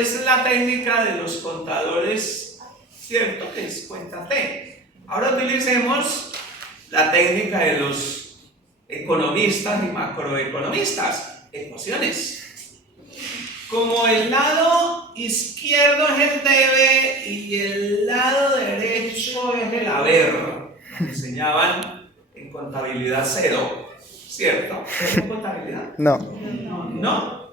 es la técnica de los contadores, ¿cierto? Que es cuenta T. Ahora utilicemos la técnica de los economistas y macroeconomistas, ecuaciones. Como el lado izquierdo es el debe y el lado derecho es el haber, enseñaban en contabilidad 0, ¿cierto? ¿En contabilidad? No. ¿No?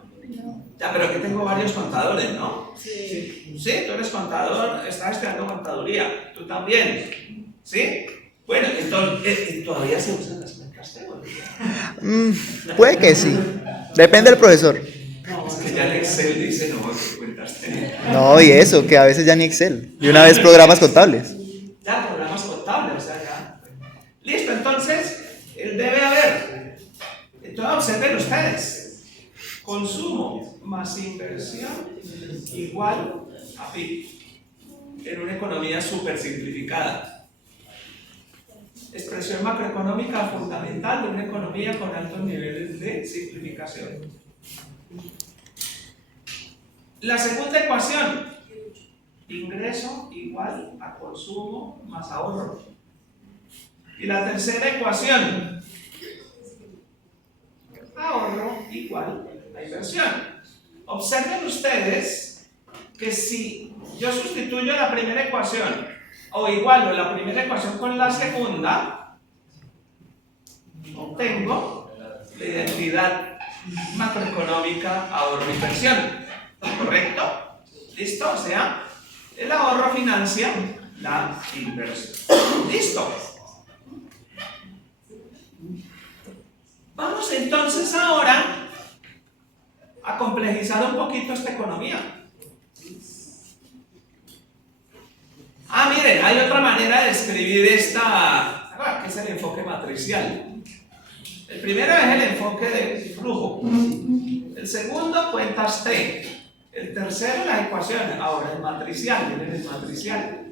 Ya, pero aquí tengo varios contadores, ¿no? Sí. Sí, tú eres contador, estás estudiando contaduría, tú también, ¿sí? Bueno, entonces, ¿todavía se usan las cuentas T? Puede que sí. Depende del profesor. Es que ya en Excel dice, no, que cuentas T. No, y eso, que a veces ya ni Excel. Y una vez programas contables. Ya, programas contables, o sea, ya. Listo, entonces, el debe haber. Entonces, observen ustedes. Consumo más inversión igual a PIB. En una economía súper simplificada. Expresión macroeconómica fundamental de una economía con altos niveles de simplificación. La segunda ecuación, ingreso igual a consumo más ahorro. Y la tercera ecuación, ahorro igual a inversión. Observen ustedes que si yo sustituyo la primera ecuación o igualo la primera ecuación con la segunda, obtengo la identidad macroeconómica ahorro-inversión. ¿Correcto? ¿Listo? O sea, el ahorro financia la inversión. ¿Listo? Vamos entonces ahora a complejizar un poquito esta economía. Miren, hay otra manera de escribir esta, que es el enfoque matricial. El primero es el enfoque de flujo. El segundo, cuentas T. El tercero, las ecuaciones. Ahora, el matricial, miren el matricial.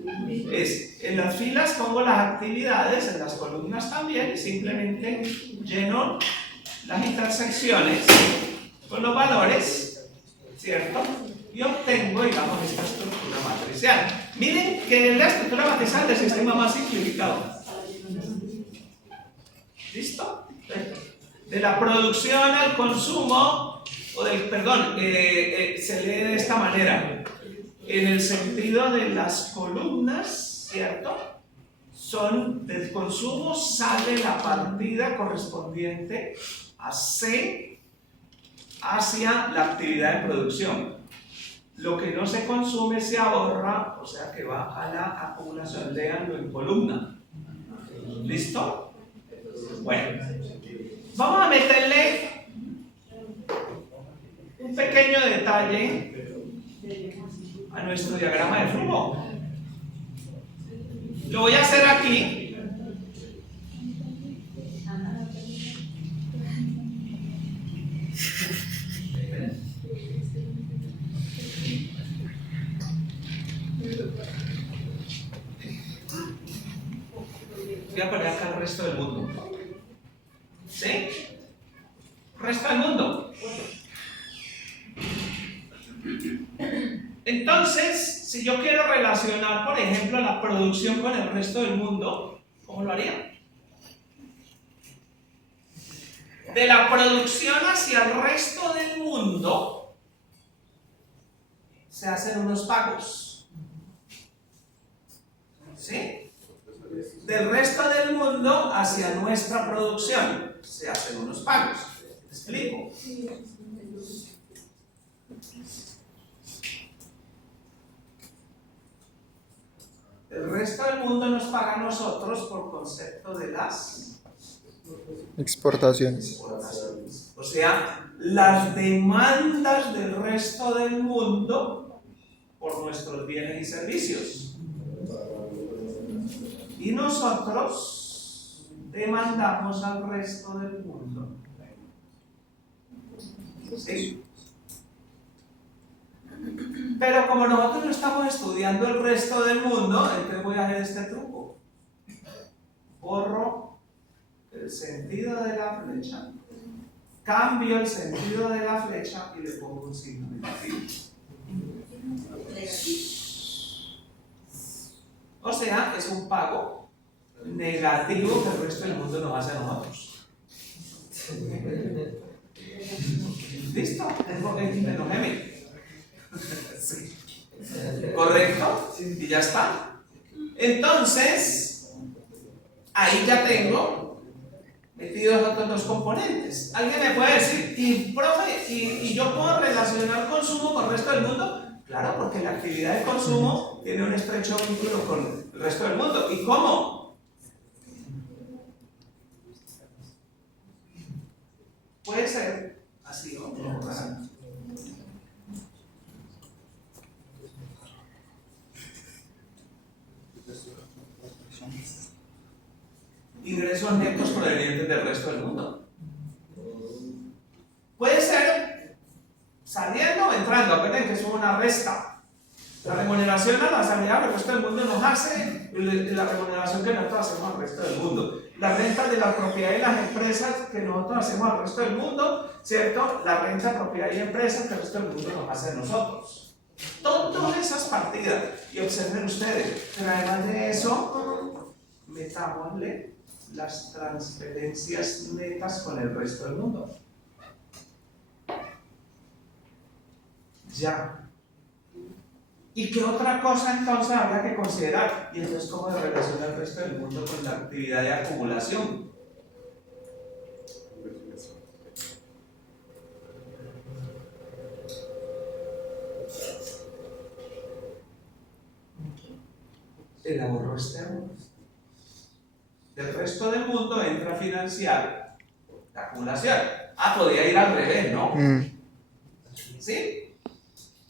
Es, en las filas pongo las actividades, en las columnas también, y simplemente lleno las intersecciones con los valores, ¿cierto? Y obtengo, digamos, esta estructura matricial. Miren que es la estructura matricial del sistema más simplificado. ¿Listo? De la producción al consumo, o del, perdón, se lee de esta manera. En el sentido de las columnas, ¿cierto? Son del consumo, sale la partida correspondiente a C hacia la actividad de producción. Lo que no se consume se ahorra, o sea que va a la acumulación. Léanlo en columna. ¿Listo? Bueno, vamos a meterle un pequeño detalle a nuestro diagrama de flujo. Lo voy a hacer aquí. Voy a poner acá el resto del mundo. ¿Sí? Resto del mundo. Entonces, si yo quiero relacionar, por ejemplo, la producción con el resto del mundo, ¿cómo lo haría? De la producción hacia el resto del mundo se hacen unos pagos. ¿Sí? Del resto del mundo hacia nuestra producción se hacen unos pagos. ¿Me explico? El resto del mundo nos paga a nosotros por concepto de las Exportaciones. exportaciones. O sea, las demandas del resto del mundo por nuestros bienes y servicios. Y nosotros demandamos al resto del mundo. ¿Sí? Pero como nosotros no estamos estudiando el resto del mundo, entonces voy a hacer este truco. Borro el sentido de la flecha, cambio el sentido de la flecha y le pongo un signo negativo. sea es un pago negativo que el resto del mundo nos hace a nosotros. ¿Listo? X menos M. Sí. ¿Correcto? Y ya está. Entonces, ahí ya tengo metidos otros dos componentes. ¿Alguien me puede decir, y profe, y yo puedo relacionar consumo con el resto del mundo? Claro, porque la actividad de consumo tiene un estrecho vínculo con el resto del mundo. ¿Y cómo? Puede ser así, ¿no? Ingresos netos provenientes del resto del mundo. Puede ser saliendo o entrando. Acuérdense que es una resta. La remuneración a la salida del resto del mundo nos hace la remuneración que nosotros hacemos al resto del mundo. La renta de la propiedad de las empresas que nosotros hacemos al resto del mundo, ¿cierto? La renta de propiedad y empresas que el resto del mundo nos hace a nosotros. Todas esas partidas. Y observen ustedes, pero además de eso, metámosle las transferencias netas con el resto del mundo. Ya. ¿Y qué otra cosa entonces habría que considerar? Y entonces, ¿cómo se relaciona el resto del mundo con la actividad de acumulación? El ahorro externo. Del resto del mundo entra a financiar la acumulación. Ah, podría ir al revés, ¿no? ¿Sí?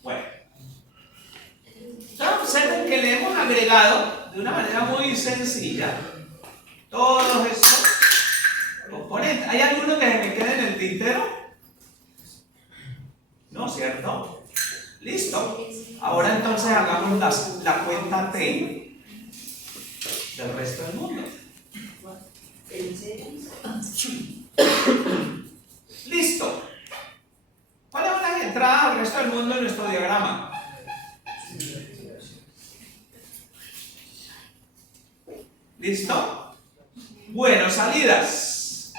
Bueno. Entonces, observen que le hemos agregado de una manera muy sencilla todos estos componentes. ¿Hay alguno que se me quede en el tintero? ¿No, cierto? Listo. Ahora entonces hagamos la cuenta T del resto del mundo. Listo. ¿Cuáles son las entradas al resto del mundo en nuestro diagrama? ¿Listo? Bueno, salidas.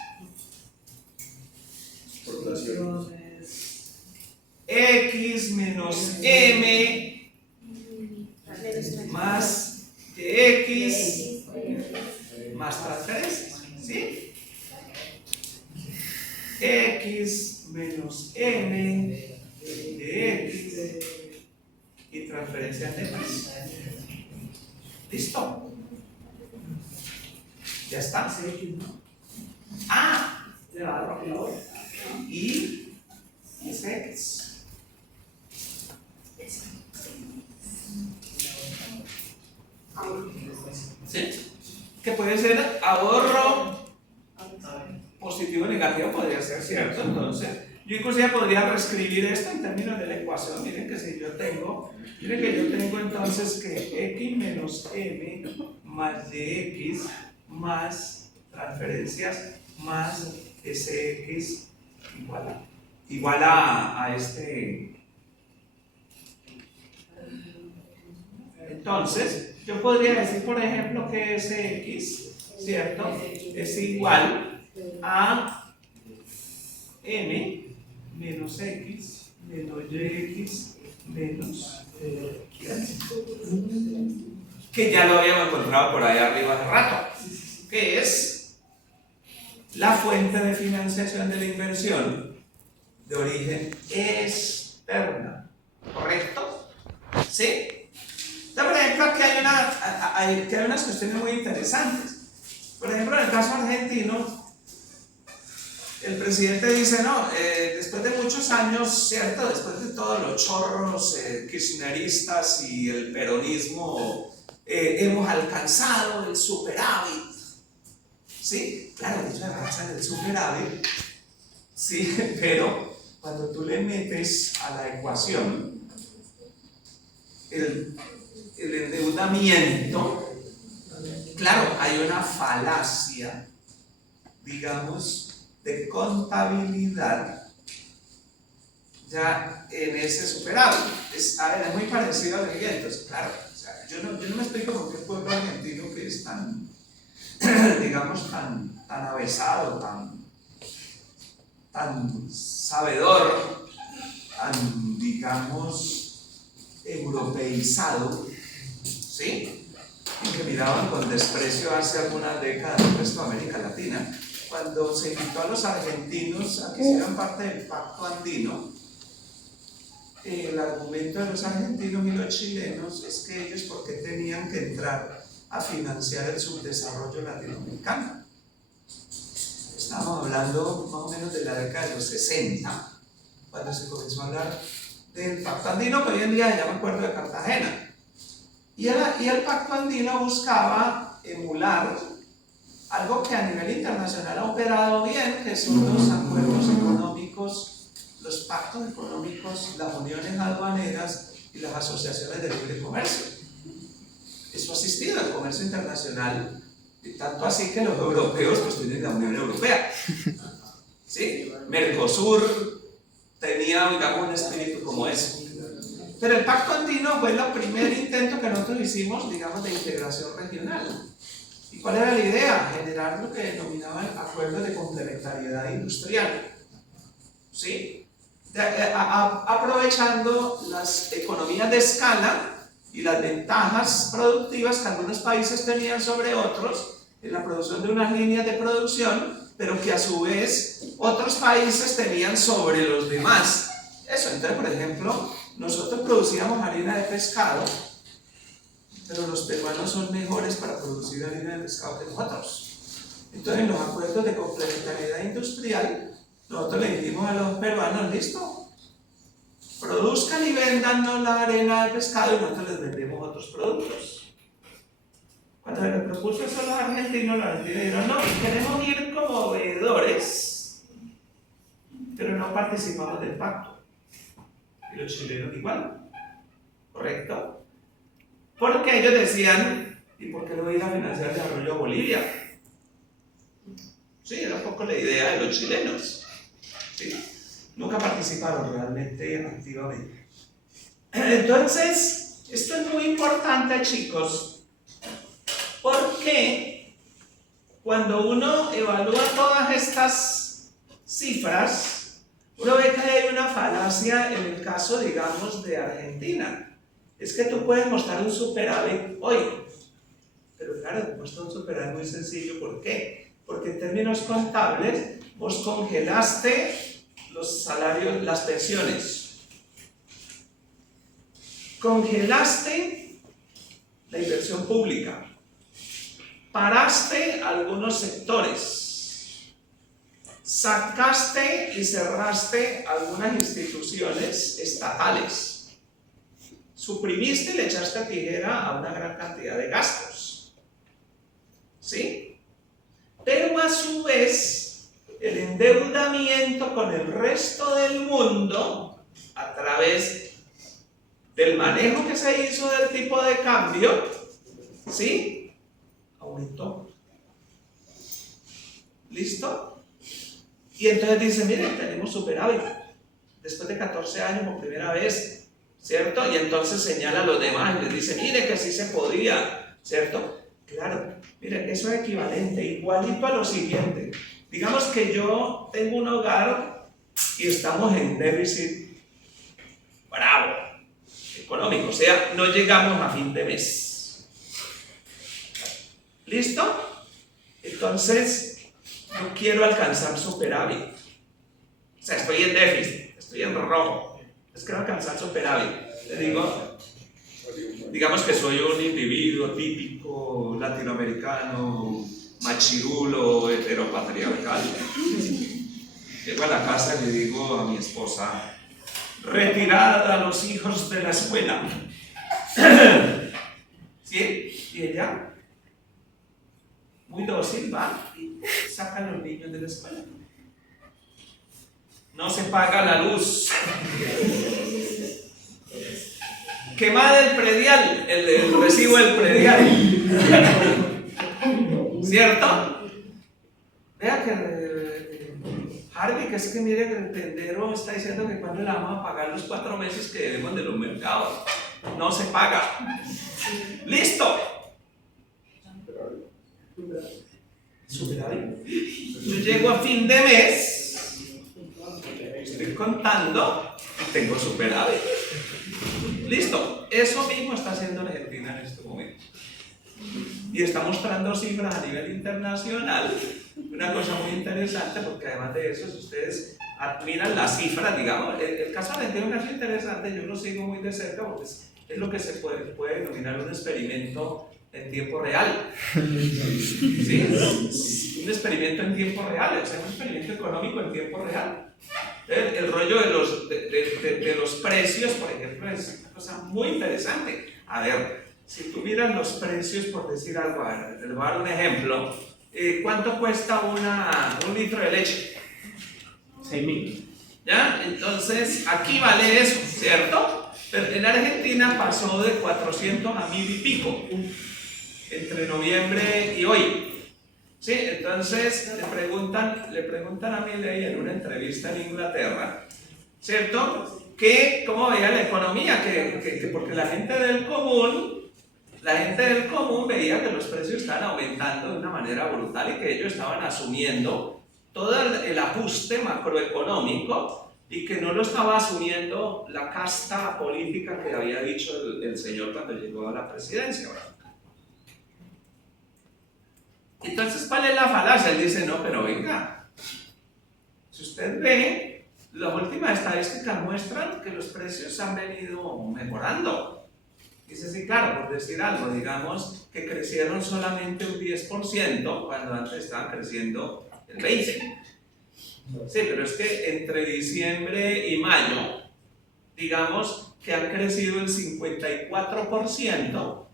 X menos M más X más transferencias. ¿Sí? X menos M de X y transferencias netas. ¿Listo? Ya está. Ah, y es X. ¿Sí? Que puede ser ahorro positivo o negativo, podría ser cierto. Entonces, yo inclusive podría reescribir esto en términos de la ecuación. Miren que si yo tengo, entonces que X menos M más DX más transferencias más SX igual a este. Entonces, yo podría decir, por ejemplo, que SX, ¿cierto? Es igual a M menos X menos YX menos que ya lo habíamos encontrado por ahí arriba hace rato, que es la fuente de financiación de la inversión de origen externa, ¿correcto? ¿Sí? Entonces, por ejemplo, aquí hay unas cuestiones muy interesantes. Por ejemplo, en el caso argentino, el presidente dice, no, después de muchos años, ¿cierto? Después de todos los chorros kirchneristas y el peronismo, hemos alcanzado el superávit. ¿Sí? Claro, ellos alcanzan el superávit, sí, pero cuando tú le metes a la ecuación el endeudamiento, claro, hay una falacia, digamos, de contabilidad ya en ese superávit. Es muy parecido a lo siguiente. Entonces, claro, o sea, yo no me explico por qué el pueblo argentino, que es tan, digamos, tan avesado, tan sabedor, tan, digamos, europeizado, ¿sí? Y que miraban con desprecio hace algunas décadas el resto de América Latina, cuando se invitó a los argentinos a que hicieran parte del Pacto Andino. El argumento de los argentinos y los chilenos es que ellos, ¿por qué tenían que entrar a financiar el subdesarrollo latinoamericano? Estamos hablando más o menos de la década de los 60, cuando se comenzó a hablar del Pacto Andino, que hoy en día se llama Acuerdo de Cartagena. Y el Pacto Andino buscaba emular algo que a nivel internacional ha operado bien, que son los acuerdos económicos, los pactos económicos, las uniones aduaneras y las asociaciones de libre comercio. Eso ha asistido al comercio internacional, y tanto así que los europeos pues tienen la Unión Europea. ¿Sí? Mercosur tenía, digamos, un espíritu como ese. Pero el Pacto Andino fue el primer intento que nosotros hicimos, digamos, de integración regional. ¿Y cuál era la idea? Generar lo que denominaban acuerdos de complementariedad industrial. ¿Sí? Aprovechando las economías de escala y las ventajas productivas que algunos países tenían sobre otros en la producción de unas líneas de producción, pero que a su vez otros países tenían sobre los demás. Eso, entonces, por ejemplo, nosotros producíamos harina de pescado, pero los peruanos son mejores para producir harina de pescado que nosotros. Entonces, en los acuerdos de complementariedad industrial, nosotros le dijimos a los peruanos, listo, produzcan y véndanos la harina de pescado y nosotros les vendemos otros productos. Cuando se les propuso eso a los argentinos dijeron, no, queremos ir como veedores, pero no participamos del pacto. Y los chilenos igual, ¿correcto? Porque ellos decían, ¿y por qué no ir a financiar el desarrollo a Bolivia? Sí, era un poco la idea de los chilenos. ¿Sí? Nunca participaron realmente activamente. Entonces, esto es muy importante, chicos, porque cuando uno evalúa todas estas cifras, uno ve que hay una falacia en el caso, digamos, de Argentina. Es que tú puedes mostrar un superávit hoy, pero claro, muestra un superávit muy sencillo. ¿Por qué? Porque en términos contables, vos congelaste los salarios, las pensiones, congelaste la inversión pública, paraste algunos sectores, sacaste y cerraste algunas instituciones estatales, suprimiste y le echaste tijera a una gran cantidad de gastos, ¿sí? Pero a su vez, el endeudamiento con el resto del mundo, a través del manejo que se hizo del tipo de cambio, ¿sí? Aumentó. ¿Listo? Y entonces dice, miren, tenemos superávit, después de 14 años por primera vez, ¿cierto? Y entonces señala a los demás y les dice, mire que sí se podía, ¿cierto? Claro, miren, eso es equivalente, igualito a lo siguiente. Digamos que yo tengo un hogar y estamos en déficit bravo, económico, o sea, no llegamos a fin de mes. ¿Listo? Entonces, yo quiero alcanzar superávit. O sea, estoy en déficit, estoy en rojo. Es quiero alcanzar superávit. Le digo, digamos que soy un individuo típico latinoamericano, machirulo, heteropatriarcal. Llego a la casa y le digo a mi esposa, retirad a los hijos de la escuela. ¿Sí? Y ella, muy dócil, va y saca a los niños de la escuela. No se paga la luz. Quemada el predial, el recibo del predial. ¿Cierto? Vea que Harvey, que es que mire que el tendero está diciendo que cuando le vamos a pagar los 4 meses que debemos de los mercados. No se paga. ¡Listo! Superávit. Yo llego a fin de mes, estoy contando y tengo superávit. Listo. Eso mismo está haciendo Argentina en este momento. Y está mostrando cifras a nivel internacional. Una cosa muy interesante, porque además de eso, si ustedes admiran las cifras, digamos, el caso argentino es un caso interesante, yo lo sigo muy de cerca porque es lo que se puede denominar un experimento en tiempo real. ¿Sí? Un experimento en tiempo real, o sea, un experimento económico en tiempo real. El rollo de los precios, por ejemplo, es una cosa muy interesante. A ver, si tú miras los precios, por decir algo, a ver, te voy a dar un ejemplo. ¿Cuánto cuesta un litro de leche? 6.000. ¿Ya? Entonces, aquí vale eso, ¿cierto? Pero en Argentina pasó de 400 a 1.000 y pico entre noviembre y hoy. Sí, entonces le preguntan a Milei en una entrevista en Inglaterra, ¿cierto? Que cómo veía la economía, porque la gente del común veía que los precios estaban aumentando de una manera brutal y que ellos estaban asumiendo todo el ajuste macroeconómico y que no lo estaba asumiendo la casta política que había dicho el señor cuando llegó a la presidencia. Entonces, ¿cuál es la falacia? Él dice, no, pero venga, si usted ve, las últimas estadísticas muestran que los precios han venido mejorando. Dice, sí, claro, por decir algo, digamos que crecieron solamente un 10% cuando antes estaban creciendo el 20%. Sí, pero es que entre diciembre y mayo, digamos que han crecido el 54%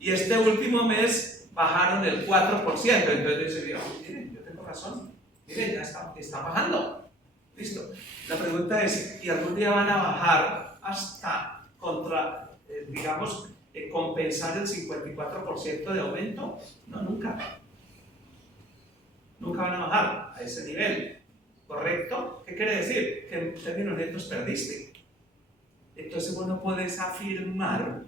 y este último mes bajaron el 4%. Entonces dice, miren, yo tengo razón, miren, ya está bajando. Listo. La pregunta es, ¿y algún día van a bajar hasta compensar el 54% de aumento? No, nunca. Nunca van a bajar a ese nivel. ¿Correcto? ¿Qué quiere decir? Que en términos netos perdiste. Entonces vos no puedes afirmar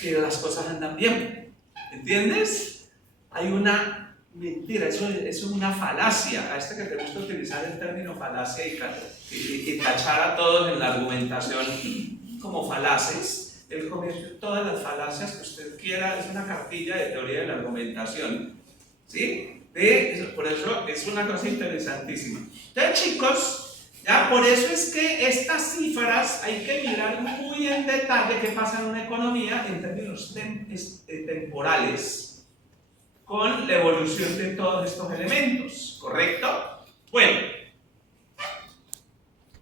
que las cosas andan bien. ¿Entiendes? Hay una mentira, eso es una falacia. A este que te gusta utilizar el término falacia y tachar a todos en la argumentación como falaces, él comete todas las falacias que usted quiera, es una cartilla de teoría de la argumentación. ¿Sí? Por eso es una cosa interesantísima. Entonces, chicos, ya por eso es que estas cifras hay que mirar muy en detalle qué pasa en una economía en términos temporales con la evolución de todos estos elementos, ¿correcto? Bueno,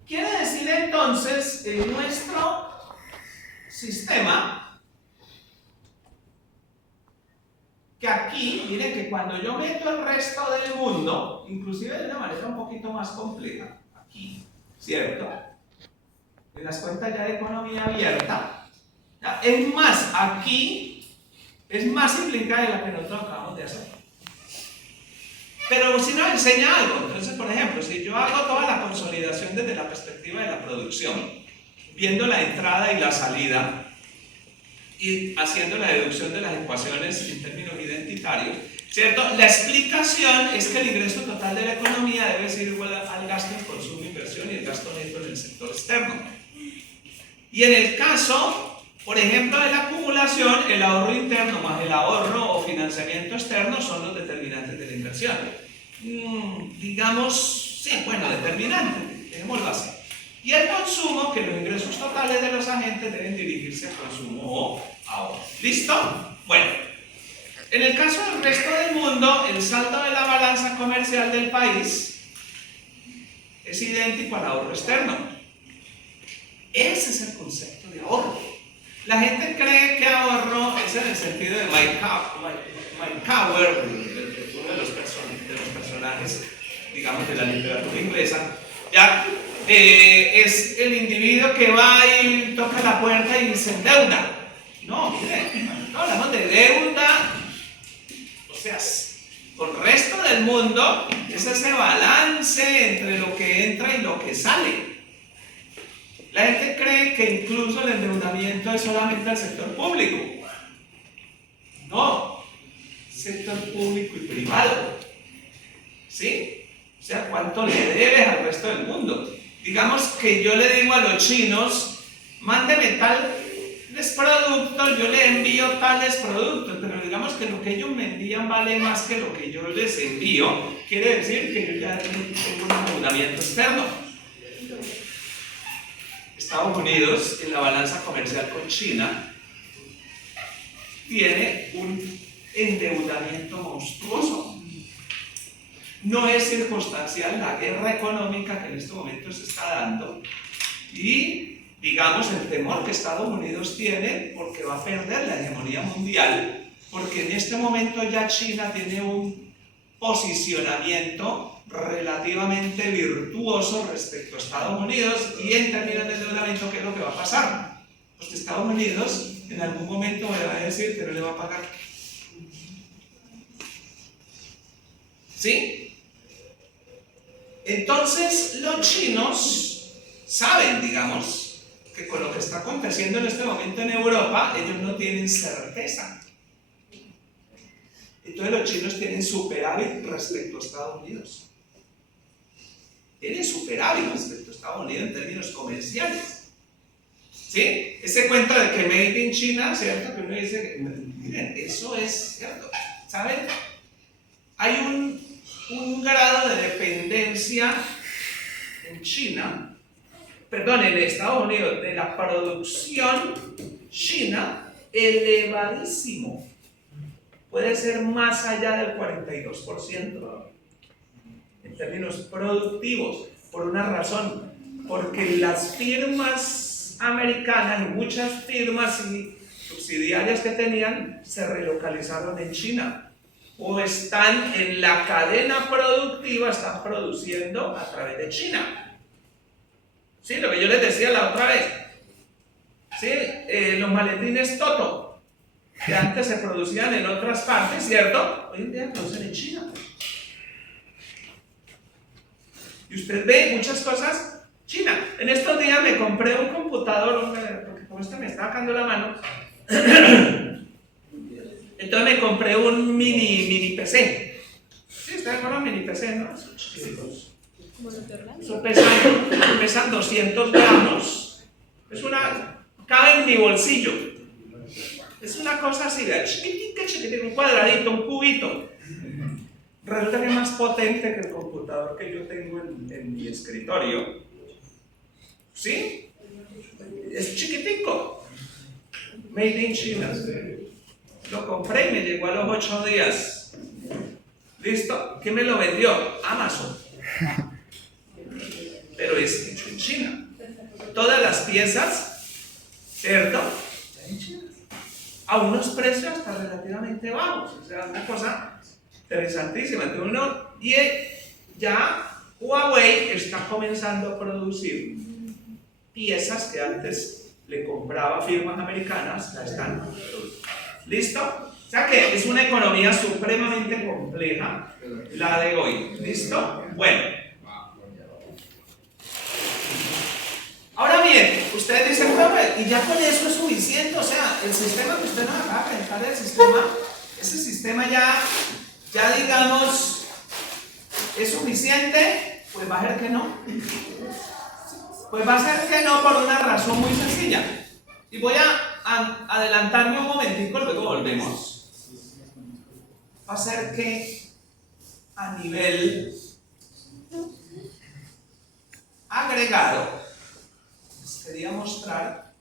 quiere decir entonces en nuestro sistema que aquí, miren que cuando yo meto el resto del mundo, inclusive de una manera un poquito más compleja, aquí, ¿cierto? En las cuentas ya de economía abierta, ¿ya? Es más, aquí es más simplificada de la que nosotros acabamos de hacer. Pero si nos enseña algo, entonces por ejemplo, si yo hago toda la consolidación desde la perspectiva de la producción, viendo la entrada y la salida, y haciendo la deducción de las ecuaciones en términos identitarios, ¿cierto? La explicación es que el ingreso total de la economía debe ser igual al gasto en consumo e inversión y el gasto neto en el sector externo. Y en el caso, por ejemplo, de la acumulación, el ahorro interno más el ahorro o financiamiento externo son los determinantes de la inversión. Digamos, sí, bueno, determinantes, dejémoslo así. Y el consumo, que los ingresos totales de los agentes deben dirigirse a consumo o ahorro. ¿Listo? Bueno, en el caso del resto del mundo, el saldo de la balanza comercial del país es idéntico al ahorro externo. Ese es el concepto de ahorro. La gente cree que ahorro es en el sentido de Mike Cowher, uno de los personajes, digamos, de la literatura inglesa, ya. Es el individuo que va y toca la puerta y se endeuda. No, mire, no hablamos de deuda, o sea, con el resto del mundo es ese balance entre lo que entra y lo que sale. La gente cree que incluso el endeudamiento es solamente al sector público. No, sector público y privado. ¿Sí? O sea, ¿cuánto le debes al resto del mundo? Digamos que yo le digo a los chinos, mándeme tales productos, yo le envío tales productos, pero digamos que lo que ellos me envían vale más que lo que yo les envío. Quiere decir que yo ya tengo un endeudamiento externo. Estados Unidos, en la balanza comercial con China, tiene un endeudamiento monstruoso. No es circunstancial la guerra económica que en este momento se está dando y, digamos, el temor que Estados Unidos tiene porque va a perder la hegemonía mundial, porque en este momento ya China tiene un posicionamiento relativamente virtuoso respecto a Estados Unidos y en términos de endeudamiento, ¿qué es lo que va a pasar? Pues que Estados Unidos en algún momento me va a decir que no le va a pagar. ¿Sí? Entonces los chinos saben, digamos, que con lo que está aconteciendo en este momento en Europa, ellos no tienen certeza. Entonces los chinos tienen superávit respecto a Estados Unidos. Tienen superávit respecto a Estados Unidos en términos comerciales. ¿Sí? Ese cuento de que Made in China, ¿cierto? Que uno dice, miren, eso es cierto. ¿Saben? Hay un grado de dependencia en China, perdón, en Estados Unidos, de la producción china elevadísimo. Puede ser más allá del 42% en términos productivos, por una razón, porque las firmas americanas y muchas firmas y subsidiarias que tenían se relocalizaron en China. O están en la cadena productiva, están produciendo a través de China. Sí, lo que yo les decía la otra vez. Sí, los maletines Toto, que antes se producían en otras partes, ¿cierto? Hoy en día producen en China. Y usted ve muchas cosas China. En estos días me compré un computador, porque como este me está sacando la mano. Entonces me compré un mini PC. Sí, ustedes con los mini PC, ¿no? Son chiquitos. Eso pesan 200 gramos. Cabe en mi bolsillo. Es una cosa así de chiquitica, un cuadradito, un cubito. Resulta que es más potente que el computador que yo tengo en mi escritorio. ¿Sí? Es chiquitico. Made in China. Lo compré y me llegó a los 8 días. ¿Listo? ¿Quién me lo vendió? Amazon. Pero es hecho en China. Todas las piezas, ¿cierto? En China. A unos precios hasta relativamente bajos. O sea, una cosa interesantísima. Y ya Huawei está comenzando a producir piezas que antes le compraba firmas americanas, la están produciendo. ¿Listo? O sea que es una economía supremamente compleja la de hoy. ¿Listo? Bueno. Ahora bien, ustedes dicen, profe, y ya con eso es suficiente. O sea, el sistema que usted nos acaba de presentar, ese sistema ya digamos, ¿es suficiente? Pues va a ser que no. Pues va a ser que no por una razón muy sencilla. Y voy a adelantarme un momentico, luego volvemos. Va a ser que a nivel agregado les quería mostrar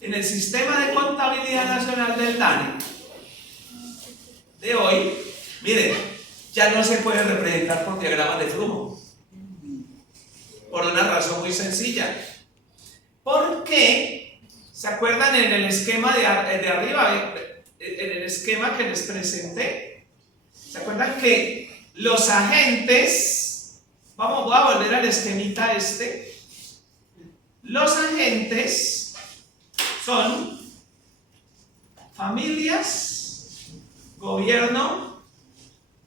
en el sistema de contabilidad nacional del DANE de hoy, miren, ya no se puede representar por diagramas de flujo. Por una razón muy sencilla. Porque, ¿se acuerdan en el esquema de arriba? En el esquema que les presenté. ¿Se acuerdan que los agentes, voy a volver al esquemita este. Los agentes son familias, gobierno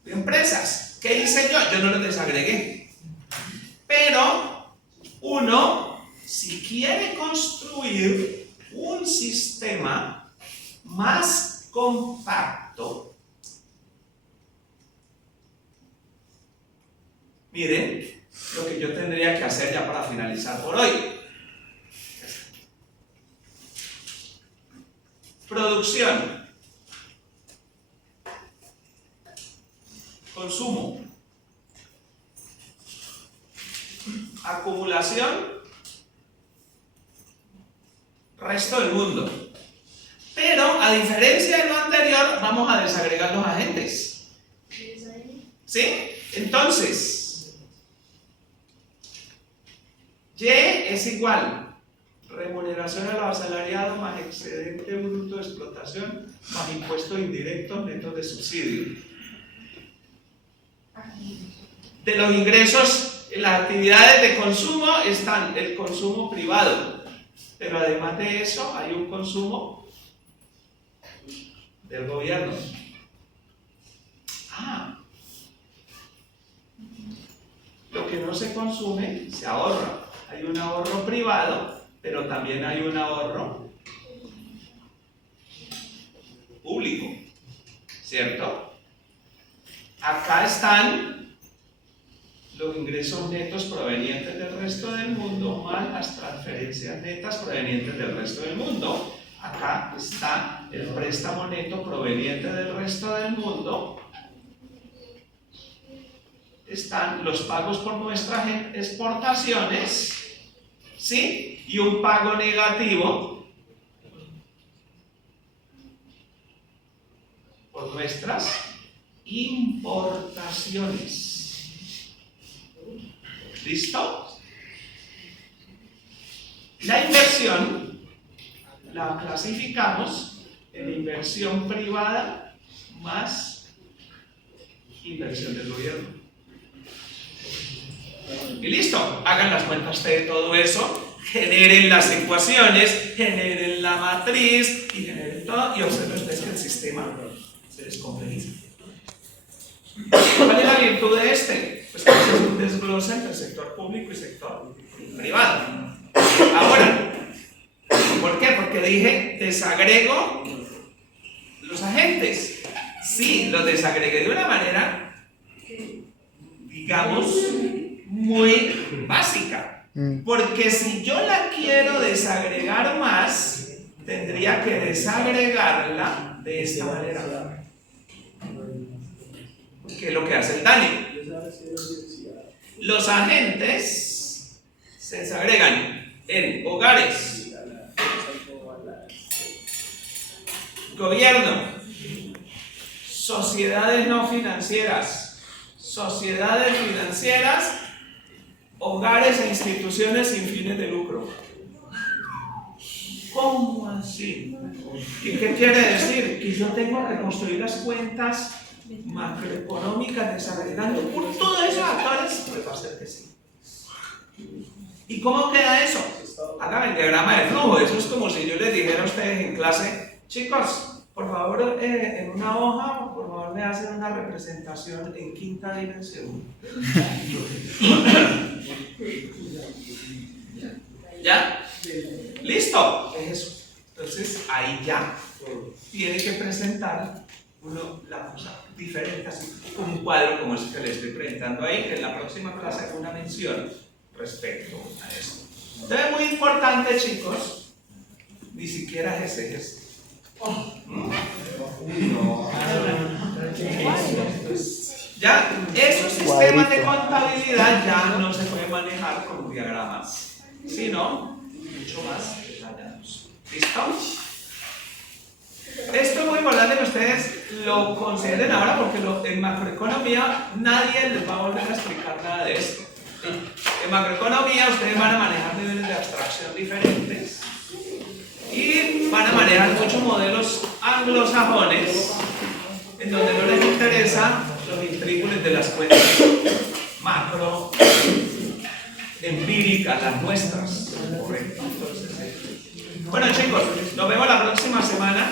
y empresas. ¿Qué hice yo? Yo no los desagregué. Pero uno, si quiere construir un sistema más compacto, miren lo que yo tendría que hacer ya para finalizar por hoy. Producción, consumo, acumulación, resto del mundo. Pero a diferencia de lo anterior, vamos a desagregar los agentes. ¿Sí? Entonces, Y es igual remuneración a los asalariados más excedente bruto de explotación más impuestos indirectos netos de subsidio. De los ingresos, en las actividades de consumo están el consumo privado, pero además de eso hay un consumo del gobierno. Lo que no se consume se ahorra. Hay un ahorro privado, pero también hay un ahorro público, ¿cierto? Acá están los ingresos netos provenientes del resto del mundo más las transferencias netas provenientes del resto del mundo. Acá está el préstamo neto proveniente del resto del mundo. Están los pagos por nuestras exportaciones, ¿sí? Y un pago negativo por nuestras importaciones. ¿Listo? La inversión la clasificamos en inversión privada más inversión del gobierno. Y listo, hagan las cuentas de todo eso, generen las ecuaciones, generen la matriz y generen todo y observen ustedes que el sistema se descomplejiza. ¿Cuál es la virtud de este? Pues que es un desglose entre el sector público y sector privado. Ahora, ¿por qué? Porque dije desagrego los agentes. Sí, los desagregué de una manera, digamos, muy básica. Porque si yo la quiero desagregar más, tendría que desagregarla de esta manera. ¿Qué es lo que hace el Dani? Los agentes se desagregan en hogares, gobierno, sociedades no financieras, sociedades financieras, hogares e instituciones sin fines de lucro. ¿Cómo así? ¿Qué quiere decir? Que yo tengo que construir las cuentas macroeconómicas desagregando por todos esos actores. Pues va a ser que sí. ¿Y cómo queda eso? Hagan el diagrama de flujo. Eso es como si yo les dijera a ustedes en clase: chicos, por favor, en una hoja, por favor, me hacen una representación en quinta dimensión. ¿Ya? ¿Listo? Es eso. Entonces, ahí ya tiene que presentar uno la cosa diferente, así, un cuadro como ese que le estoy presentando ahí, que en la próxima clase hago una mención respecto a esto. Entonces, muy importante, chicos, ni siquiera es ese gesto. Ya, esos sistemas de contabilidad ya no se pueden manejar con diagramas, sino mucho más detallados. ¿Listo? Esto es muy importante que ustedes lo consideren ahora, porque en macroeconomía nadie les va a volver a explicar nada de esto. En macroeconomía ustedes van a manejar niveles de abstracción diferentes y van a manejar muchos modelos anglosajones en donde no les interesa los intrígulos de las cuentas macro empíricas, las nuestras. Correcto. Entonces, bueno, chicos, nos vemos la próxima semana.